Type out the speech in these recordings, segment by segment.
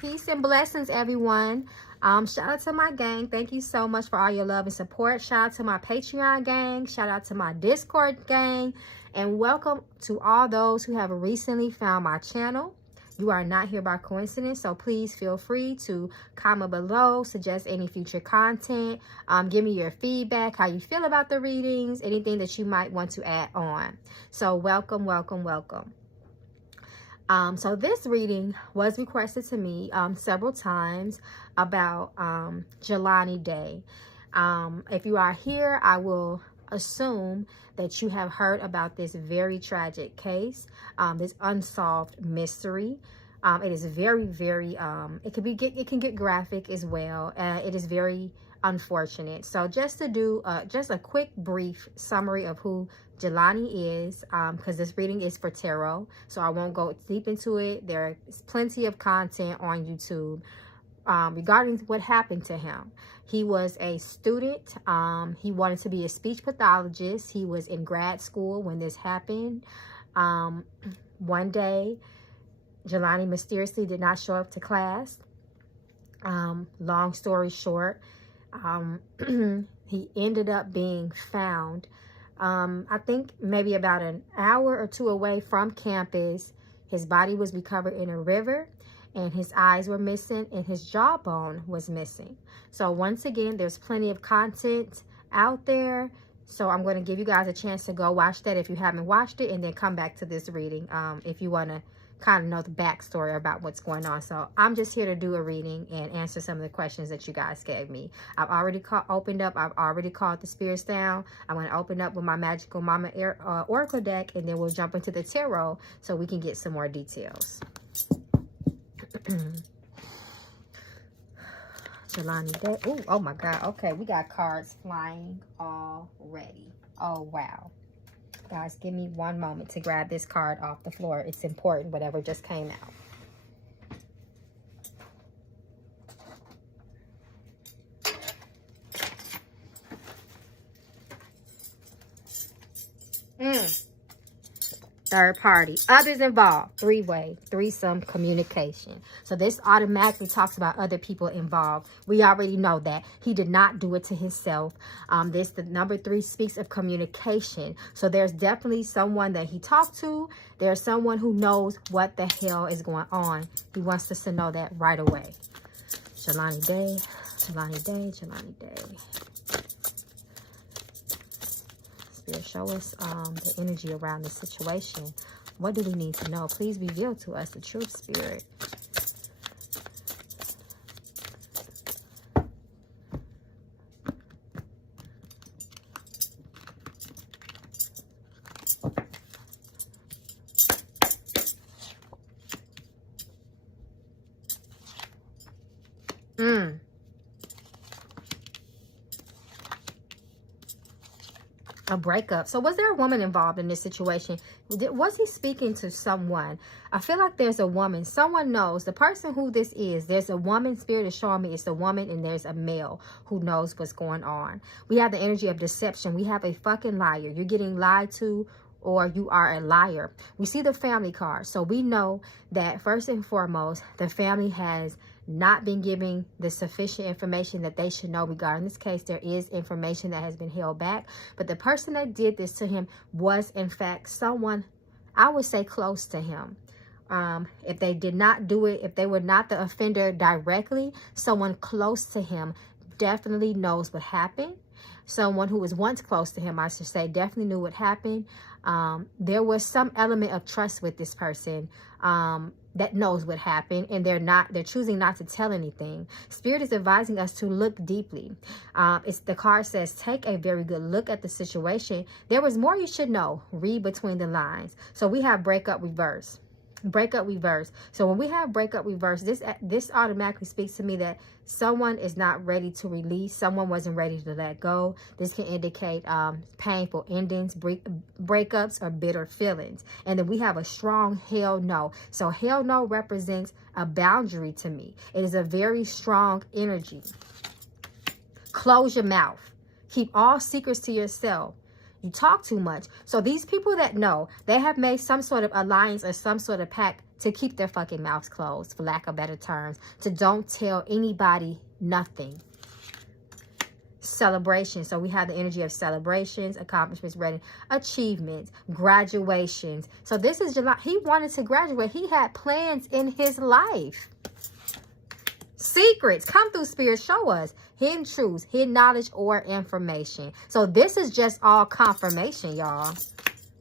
Peace and blessings, everyone. Shout out to my gang. Thank you so much for all your love and support. Shout out to my Patreon gang. Shout out to my Discord gang. And welcome to all those who have recently found my channel. You are not here by coincidence, so please feel free to comment below, suggest any future content, give me your feedback, how you feel about the readings, anything that you might want to add on. So welcome, welcome, welcome. So this reading was requested to me several times about Jelani Day. If you are here, I will assume that you have heard about this very tragic case, this unsolved mystery. It is very, very, it can get graphic as well. It is very unfortunate. So just to do just a quick brief summary of who Jelani is, because this reading is for tarot, so I won't go deep into it. There is plenty of content on YouTube regarding what happened to him. He was a student. He wanted to be a speech pathologist. He was in grad school when this happened. One day, Jelani mysteriously did not show up to class. Long story short, he ended up being found, I think maybe about an hour or two away from campus. His body was recovered in a river, and his eyes were missing, and his jawbone was missing. So once again, there's plenty of content out there. So I'm going to give you guys a chance to go watch that if you haven't watched it, and then come back to this reading if you want to kind of know the backstory about what's going on. So I'm just here to do a reading and answer some of the questions that you guys gave me. I've already opened up. I've already called the spirits down. I'm going to open up with my Magical Mama Oracle deck, and then we'll jump into the tarot so we can get some more details. Jelani Day. Ooh, oh my God. Okay, we got cards flying already. Oh, wow. Guys, give me one moment to grab this card off the floor. It's important, whatever just came out. Third party, others involved, three-way, threesome communication. So this automatically talks about other people involved. We already know that he did not do it to himself. The number 3 speaks of communication. So there's definitely someone that he talked to. There's someone who knows what the hell is going on. He wants us to know that right away. Jelani Day, Jelani Day, Jelani Day. Show us the energy around this situation. What do we need to know? Please reveal to us the truth, Spirit. A breakup. So was there a woman involved in this situation? Was he speaking to someone? I feel like there's a woman. Someone knows. The person who this is, there's a woman. Spirit is showing me it's a woman, and there's a male who knows what's going on. We have the energy of deception. We have a fucking liar. You're getting lied to, or you are a liar. We see the family card. So we know that first and foremost, the family has not been giving the sufficient information that they should know regarding this case. There is information that has been held back, but the person that did this to him was in fact someone, I would say, close to him. If they did not do it, if they were not the offender directly, someone close to him definitely knows what happened. Someone who was once close to him, I should say, definitely knew what happened. There was some element of trust with this person that knows what happened, and they're choosing not to tell anything. Spirit is advising us to look deeply. The card says, take a very good look at the situation. There was more you should know. Read between the lines. So we have breakup reverse. Breakup reverse. So when we have breakup reverse, this automatically speaks to me that someone is not ready to release. Someone wasn't ready to let go. This can indicate painful endings, breakups, or bitter feelings. And then we have a strong hell no. So hell no represents a boundary to me. It is a very strong energy. Close your mouth. Keep all secrets to yourself. You talk too much. So these people that know, they have made some sort of alliance or some sort of pact to keep their fucking mouths closed, for lack of better terms, to don't tell anybody nothing. Celebration. So we have the energy of celebrations, accomplishments, ready, achievements, graduations. So this is July. He wanted to graduate. He had plans in his life. Secrets. Come through, Spirit. Show us hidden truths, hidden knowledge, or information. So this is just all confirmation, y'all.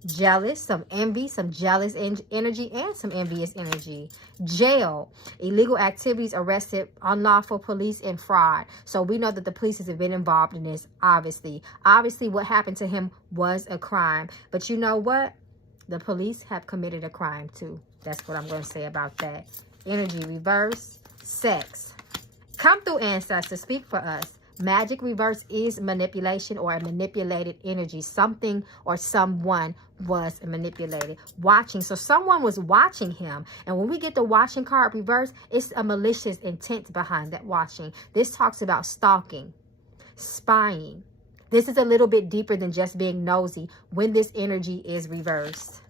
Jealous, some envy, some jealous energy, and some envious energy. Jail, illegal activities, arrested, unlawful police, and fraud. So we know that the police have been involved in this, obviously. Obviously, what happened to him was a crime. But you know what? The police have committed a crime too. That's what I'm going to say about that. Energy reverse, sex. Come through, ancestors. Speak for us. Magic reverse is manipulation or a manipulated energy. Something or someone was manipulated. Watching. So someone was watching him. And when we get the watching card reverse, it's a malicious intent behind that watching. This talks about stalking, spying. This is a little bit deeper than just being nosy when this energy is reversed.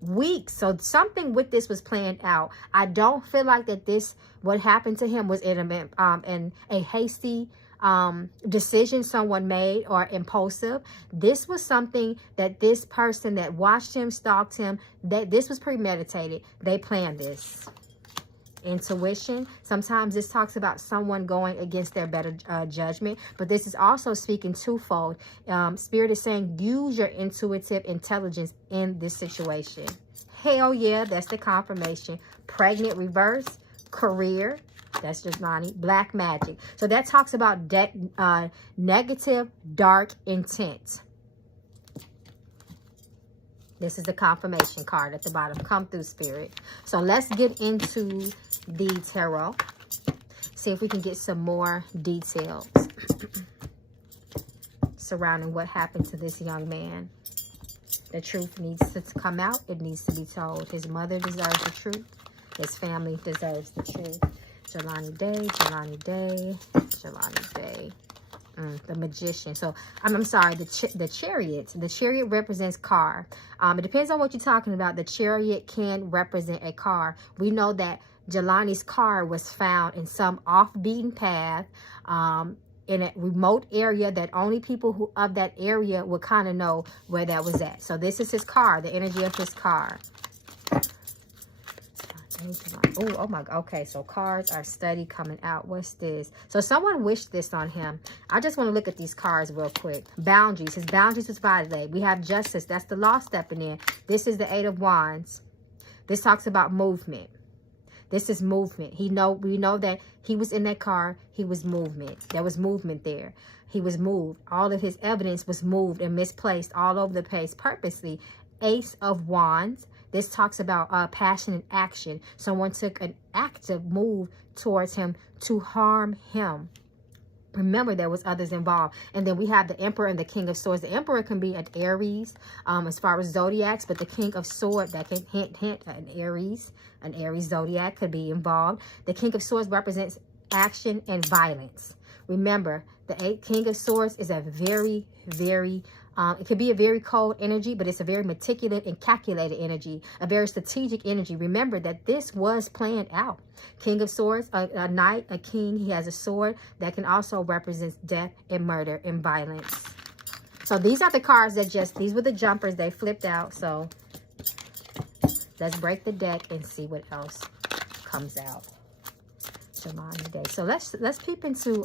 Weak. So something with this was planned out. I don't feel like that what happened to him was in a hasty decision someone made or impulsive. This was something that this person that watched him, stalked him, that this was premeditated. They planned this. Intuition. Sometimes this talks about someone going against their better judgment, but this is also speaking twofold. Spirit is saying use your intuitive intelligence in this situation. Hell yeah, that's the confirmation. Pregnant reverse, career. That's Jelani. Black magic. So that talks about negative, dark intent. This is the confirmation card at the bottom. Come through, Spirit. So let's get into the tarot. See if we can get some more details surrounding what happened to this young man. The truth needs to come out. It needs to be told. His mother deserves the truth. His family deserves the truth. Jelani Day, Jelani Day, Jelani Day. The Magician. So I'm sorry, the Chariot. The Chariot represents car. It depends on what you're talking about. The Chariot can represent a car. We know that Jelani's car was found in some off-beaten path, in a remote area that only people who of that area would kind of know where that was at. So this is his car, the energy of his car. Oh my God. Okay, so cards are steady coming out. What's this? So someone wished this on him. I just want to look at these cards real quick. Boundaries. His boundaries was violated. We have justice. That's the law stepping in. This is the Eight of Wands. This talks about movement. This is movement. We know that he was in that car. He was movement. There was movement there. He was moved. All of his evidence was moved and misplaced all over the place purposely. Ace of Wands. This talks about passion and action. Someone took an active move towards him to harm him. Remember, there was others involved. And then we have the Emperor and the King of Swords. The Emperor can be an Aries as far as zodiacs, but the King of Swords, that can hint an Aries zodiac could be involved. The King of Swords represents action and violence. Remember, the King of Swords is a very, very it could be a very cold energy, but it's a very meticulous and calculated energy, a very strategic energy. Remember that this was planned out. King of Swords, a knight, a king, he has a sword that can also represent death and murder and violence. So these are the cards that these were the jumpers they flipped out. So let's break the deck and see what else comes out. Jelani Day. So let's peep into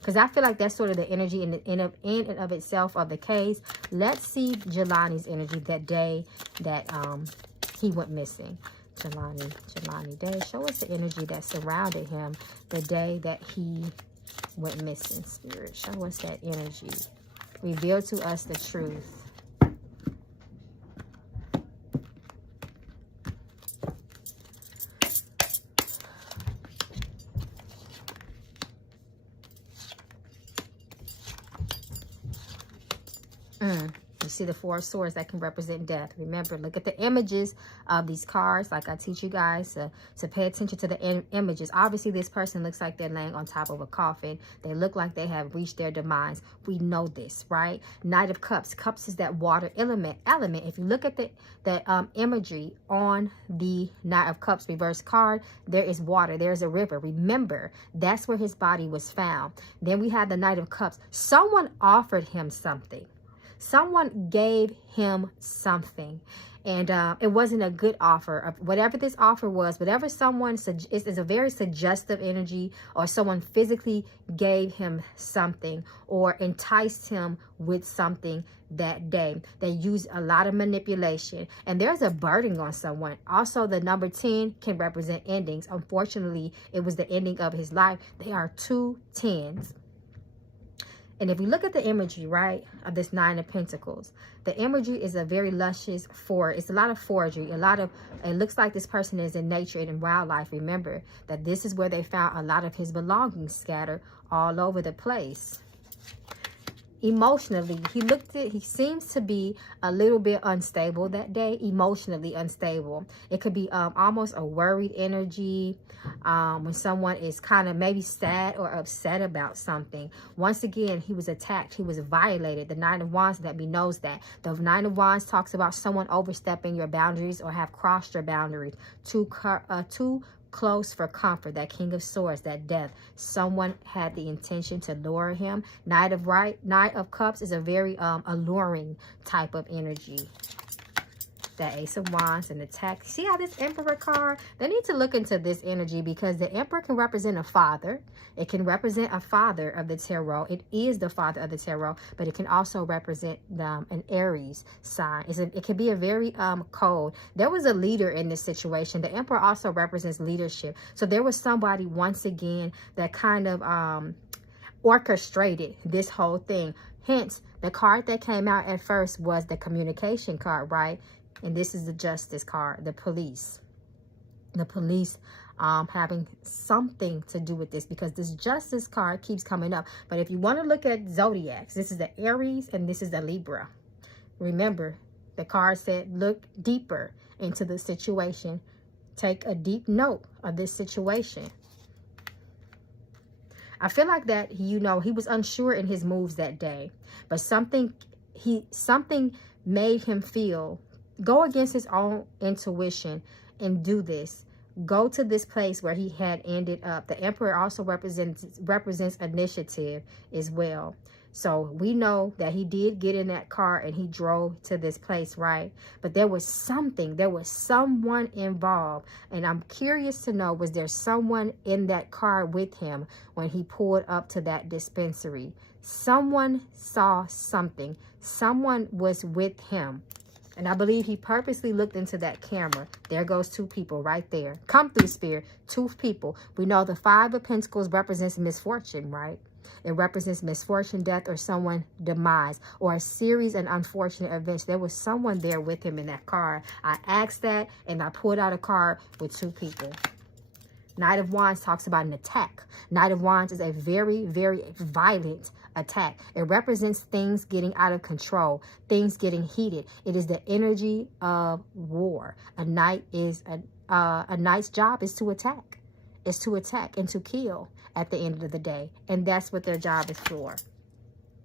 because I feel like that's sort of the energy in and of itself of the case. Let's see Jelani's energy that day that he went missing. Jelani Day. Show us the energy that surrounded him the day that he went missing, Spirit. Show us that energy. Reveal to us the truth. You see the Four of Swords, that can represent death. Remember, look at the images of these cards. Like I teach you guys to pay attention to the images. Obviously, this person looks like they're laying on top of a coffin. They look like they have reached their demise. We know this, right? Knight of Cups. Cups is that water element. If you look at the imagery on the Knight of Cups reverse card, there is water. There's a river. Remember, that's where his body was found. Then we had the Knight of Cups. Someone offered him something. Someone gave him something. And it wasn't a good offer. Whatever this offer was, whatever someone, is a very suggestive energy, or someone physically gave him something or enticed him with something that day. They used a lot of manipulation. And there's a burden on someone. Also, the number 10 can represent endings. Unfortunately, it was the ending of his life. They are 2 10s. And if we look at the imagery, right, of this Nine of Pentacles, the imagery is a very luscious forest. It's a lot of forgery. It looks like this person is in nature and in wildlife. Remember that this is where they found a lot of his belongings scattered all over the place. Emotionally, he seems to be a little bit unstable that day, emotionally unstable. It could be almost a worried energy, when someone is kind of maybe sad or upset about something. Once again, he was attacked. He was violated. The Nine of Wands, that we knows that. The Nine of Wands talks about someone overstepping your boundaries or have crossed your boundaries. Too close for comfort. That King of Swords, that death. Someone had the intention to lure him. Knight of Cups is a very alluring type of energy. That Ace of Wands and attack. See how this Emperor card? They need to look into this energy, because the Emperor can represent a father. It can represent a father of the tarot. It is the father of the tarot, but it can also represent an Aries sign. It can be a very cold. There was a leader in this situation. The Emperor also represents leadership. So there was somebody, once again, that kind of orchestrated this whole thing. Hence, the card that came out at first was the communication card, right? And this is the Justice card, the police. The police having something to do with this, because this Justice card keeps coming up. But if you want to look at zodiacs, this is the Aries and this is the Libra. Remember, the card said look deeper into the situation. Take a deep note of this situation. I feel like that, he was unsure in his moves that day. But something made him feel, go against his own intuition and do this. Go to this place where he had ended up. The Emperor also represents initiative as well. So we know that he did get in that car and he drove to this place, right? But there was someone involved. And I'm curious to know, was there someone in that car with him when he pulled up to that dispensary? Someone saw something. Someone was with him. And I believe he purposely looked into that camera. There goes 2 people right there. Come through, Spirit. 2 people. We know the 5 of Pentacles represents misfortune, right? It represents misfortune, death, or someone demise, or a series of unfortunate events. There was someone there with him in that car. I asked that, and I pulled out a card with 2 people. Knight of Wands talks about an attack. Knight of Wands is a very, very violent attack. It represents things getting out of control, things getting heated. It is the energy of war. A knight's job is to attack. Is to attack and to kill at the end of the day. And that's what their job is for.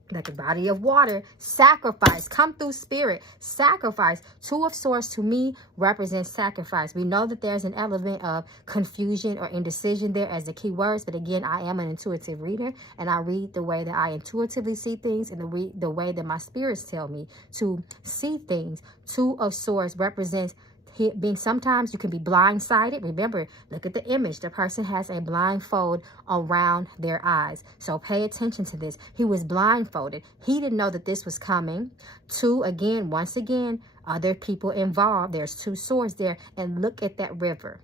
That the body of water, sacrifice, come through, Spirit, sacrifice. 2 of Swords to me represents sacrifice. We know that there's an element of confusion or indecision there as the key words, but again, I am an intuitive reader, and I read the way that I intuitively see things and the way that my spirits tell me to see things. 2 of Swords represents being, sometimes you can be blindsided. Remember, look at the image. The person has a blindfold around their eyes. So pay attention to this. He was blindfolded. He didn't know that this was coming. 2, again, once again, other people involved. There's 2 swords there. And look at that river.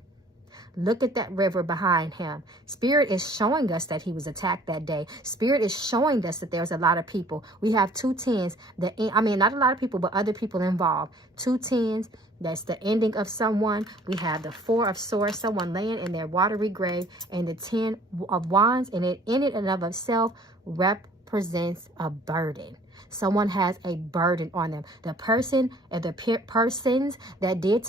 Look at that river behind him. Spirit is showing us that he was attacked that day. Spirit is showing us that there's a lot of people. We have 2 10s. Not a lot of people, but other people involved. 2 10s. That's the ending of someone. We have the 4 of Swords, someone laying in their watery grave, and the 10 of Wands, and it in and of itself represents a burden. Someone has a burden on them. The person or the persons that did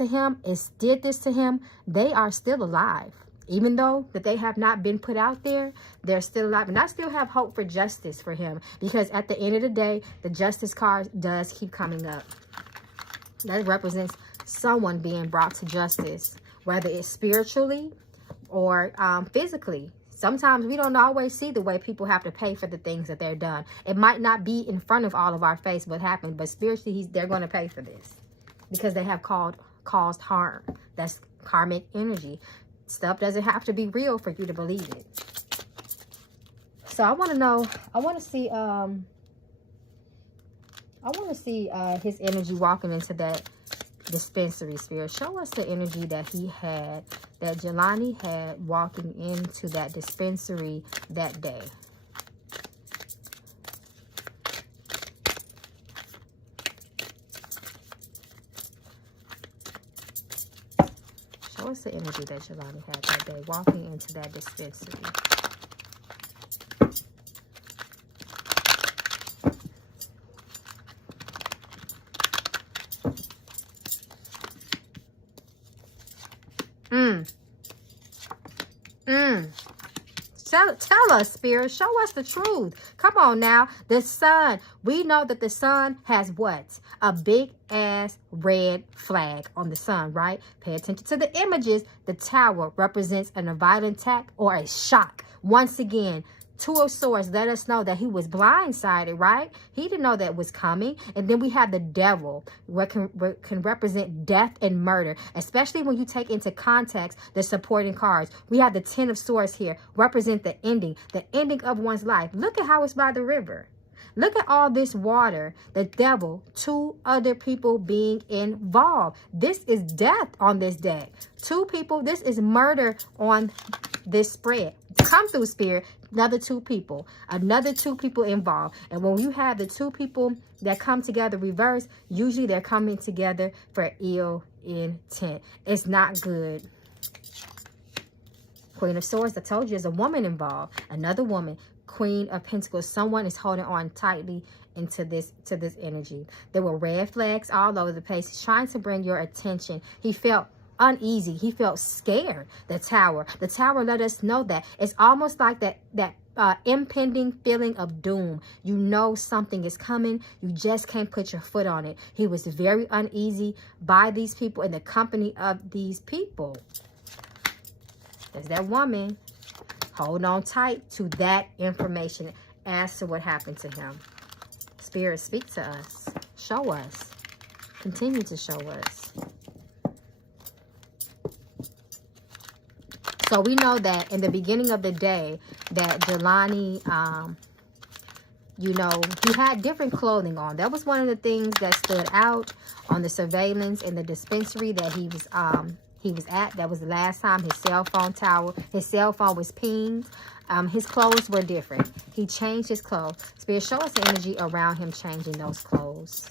this to him, they are still alive. Even though that they have not been put out there, they're still alive. And I still have hope for justice for him. Because at the end of the day, the justice card does keep coming up. That represents someone being brought to justice. Whether it's spiritually or physically. Sometimes we don't always see the way people have to pay for the things that they're done. It might not be in front of all of our face what happened. But spiritually, they're going to pay for this. Because they have caused harm. That's karmic energy. Stuff doesn't have to be real for you to believe it. So I want to know, I want to see his energy walking into that dispensary, Spirit. Show us the energy that he had, that Jelani had walking into that dispensary that day. What's the energy that Jelani had that day walking into that dispensary? Tell us, Spirit. Show us the truth. Come on now. The sun. We know that the sun has what? A big ass red flag on the sun, right? Pay attention to the images. The tower represents a violent attack or a shock. Once again, Two of Swords let us know that he was blindsided, right? He didn't know that was coming. And then we have the Devil, what can represent death and murder, especially when you take into context the supporting cards. We have the Ten of Swords here, represent the ending of one's life. Look at how it's by the river. Look at all this water, the Devil, two other people being involved. This is death on this deck. Two people, this is murder on this spread. Come through, Spirit. Another two people involved. And when you have the two people that come together reverse, usually they're coming together for ill intent. It's not good. Queen of Swords, I told you, is a woman involved. Another woman. Queen of Pentacles. Someone is holding on tightly into this energy. There were red flags all over the place. He's trying to bring your attention. He felt uneasy. He felt scared. The Tower let us know that it's almost like that impending feeling of doom. You know something is coming. You just can't put your foot on it. He was very uneasy by these people, in the company of these people. There's that woman. Hold on tight to that information as to what happened to him. Spirit, speak to us. Show us. Continue to show us. So we know that in the beginning of the day that Jelani, you know, he had different clothing on. That was one of the things that stood out on the surveillance in the dispensary that he was at. That was the last time his cell phone was pinged. His clothes were different. He changed his clothes. Spirit, show us the energy around him changing those clothes.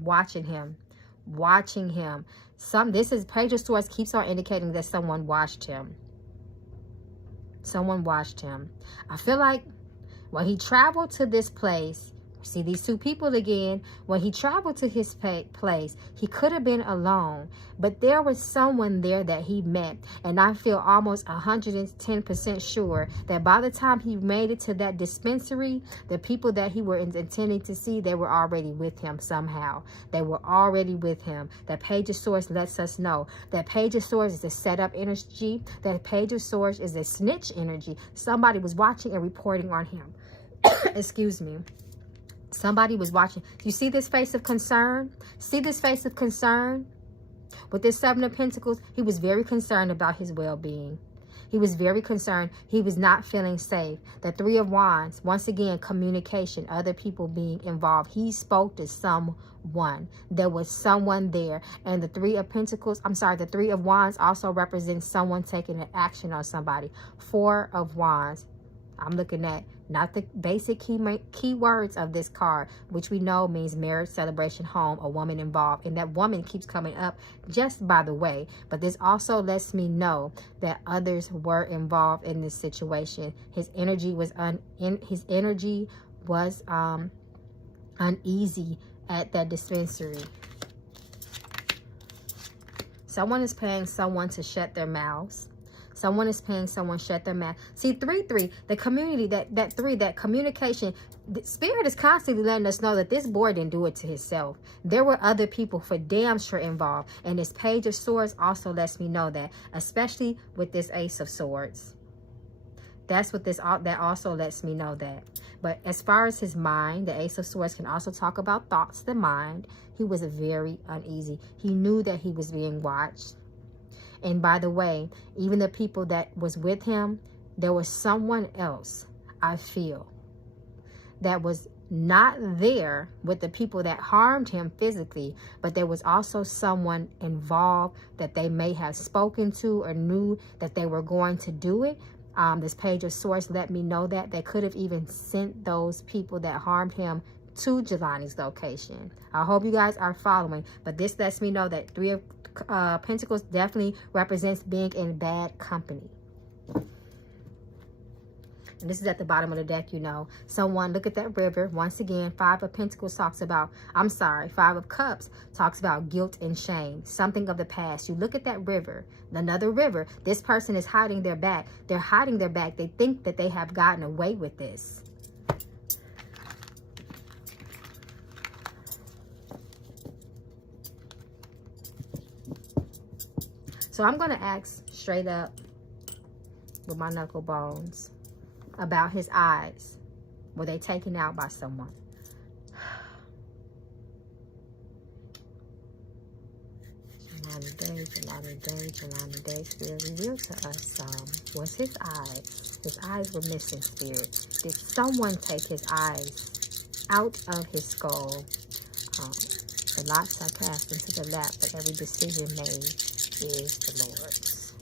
Watching him. This is Page of Swords keeps on indicating that someone watched him. I feel like when he traveled to this place, see these two people again, when he traveled to his place, he could have been alone, but there was someone there that he met. And I feel almost 110% sure that by the time he made it to that dispensary, the people that he was intending to see, they were already with him somehow. They were already with him. That Page of Swords lets us know that Page of Swords is a setup energy. That Page of Swords is a snitch energy. Somebody was watching and reporting on him. Excuse me. Somebody was watching. You see this face of concern? See this face of concern? With this Seven of Pentacles, he was very concerned about his well-being. He was very concerned. He was not feeling safe. The Three of Wands, once again, communication, other people being involved. He spoke to someone. There was someone there. And the Three of Pentacles, I'm sorry, the Three of Wands also represents someone taking an action on somebody. Four of Wands. I'm looking at not the basic key words of this card, which we know means marriage, celebration, home, a woman involved. And that woman keeps coming up just by the way. But this also lets me know that others were involved in this situation. His energy was uneasy at that dispensary. Someone is paying someone to shut their mouths. Someone is paying someone shut their mouth. See, 3-3, the community, that communication, the Spirit is constantly letting us know that this boy didn't do it to himself. There were other people for damn sure involved. And this Page of Swords also lets me know that, especially with this Ace of Swords. That's what that also lets me know that. But as far as his mind, the Ace of Swords can also talk about thoughts, the mind. He was very uneasy. He knew that he was being watched. And by the way, even the people that was with him, there was someone else, I feel, that was not there with the people that harmed him physically, but there was also someone involved that they may have spoken to or knew that they were going to do it. This Page of Swords let me know that they could have even sent those people that harmed him to Jelani's location. I hope you guys are following, but this lets me know that Three of Pentacles definitely represents being in bad company. And this is at the bottom of the deck, you know. Someone, look at that river. Once again, Five of Pentacles talks about, Five of Cups talks about guilt and shame. Something of the past. You look at that river, another river. This person is hiding their back. They're hiding their back. They think that they have gotten away with this. So I'm going to ask straight up with my knuckle bones about his eyes. Were they taken out by someone? Jelani Day, Spirit, reveal to us, was his eyes. His eyes were missing, Spirit. Did someone take his eyes out of his skull? The lots are cast into the lap, but every decision made is the Lord's.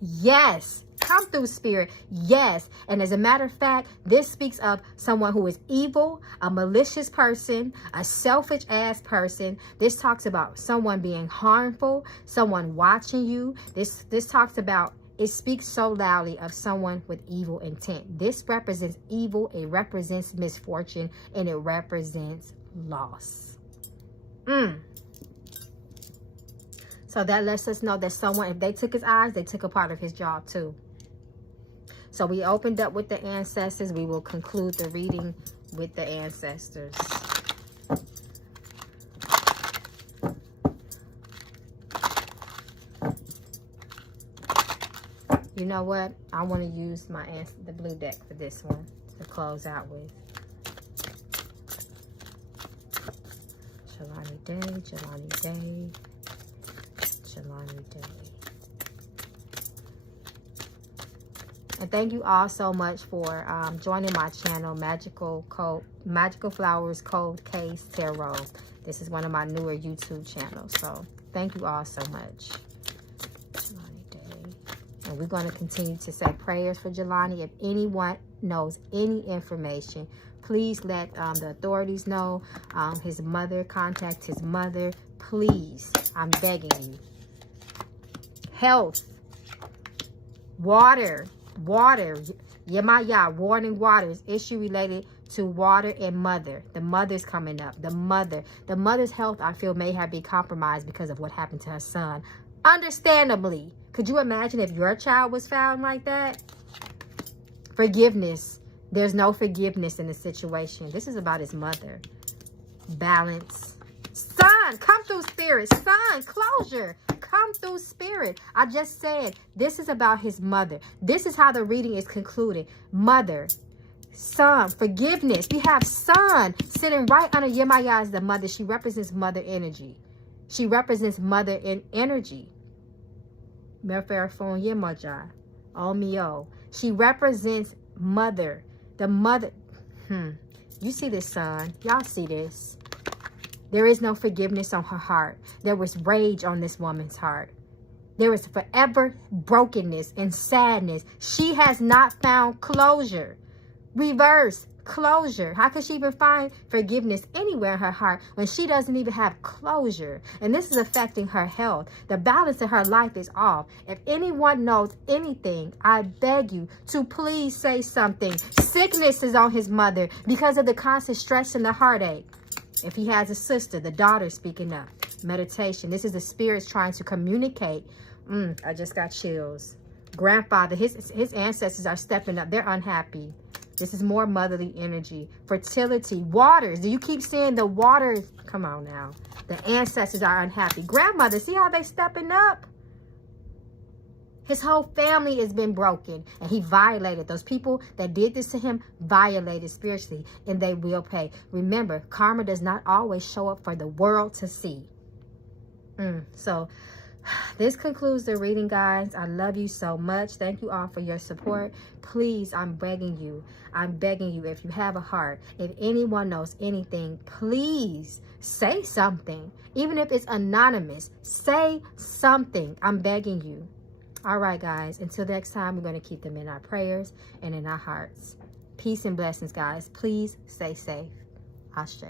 Yes, come through, Spirit. Yes. And as a matter of fact, this speaks of someone who is evil, a malicious person, a selfish ass person. This talks about someone being harmful, someone watching you. This talks about, it speaks so loudly of someone with evil intent. This represents evil, it represents misfortune, and it represents loss. So that lets us know that someone, if they took his eyes, they took a part of his job too. So we opened up with the ancestors. We will conclude the reading with the ancestors. You know what? I want to use the blue deck for this one to close out with. Jelani Day, Jelani Day, Jelani Day. And thank you all so much for joining my channel, Magical Flowers Cold Case Tarot. This is one of my newer YouTube channels. So thank you all so much. Jelani Day. And we're going to continue to say prayers for Jelani. If anyone knows any information, please let the authorities know. His mother, contact his mother. Please, I'm begging you. Health, water, Yemaya, warning waters, issue related to water and mother. The mother's coming up. The mother's health, I feel, may have been compromised because of what happened to her son. Understandably. Could you imagine if your child was found like that? Forgiveness. There's no forgiveness in the situation. This is about his mother. Balance. Son, come through, Spirit. Son, closure. Come through, Spirit. I just said this is about his mother. This is how the reading is concluded. Mother, son, forgiveness. We have son sitting right under Yemaya as the mother. She represents mother energy. She represents mother in energy. She represents mother. The mother. You see this, son. Y'all see this. There is no forgiveness on her heart. There was rage on this woman's heart. There is forever brokenness and sadness. She has not found closure. Reverse closure. How could she even find forgiveness anywhere in her heart when she doesn't even have closure? And this is affecting her health. The balance in her life is off. If anyone knows anything, I beg you to please say something. Sickness is on his mother because of the constant stress and the heartache. If he has a sister, the daughter speaking up. Meditation. This is the spirits trying to communicate. I just got chills. Grandfather, his ancestors are stepping up. They're unhappy. This is more motherly energy. Fertility. Waters. Do you keep seeing the waters? Come on now. The ancestors are unhappy. Grandmother, see how they stepping up? His whole family has been broken. And he violated. Those people that did this to him violated spiritually. And they will pay. Remember, karma does not always show up for the world to see. So this concludes the reading, guys. I love you so much. Thank you all for your support. Please, I'm begging you. I'm begging you, if you have a heart, if anyone knows anything, please say something. Even if it's anonymous, say something. I'm begging you. All right, guys. Until next time, we're going to keep them in our prayers and in our hearts. Peace and blessings, guys. Please stay safe. Ashe.